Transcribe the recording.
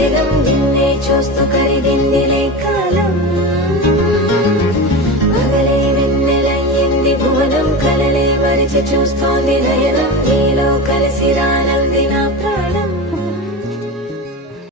దినం నిన్నే చూస్తూ కరిగిందిలే కాలం పగలే వెన్నెలయ్యింది భువనం కలలే మరిచి చూస్తోంది నయనం నీలో కలిసి రాన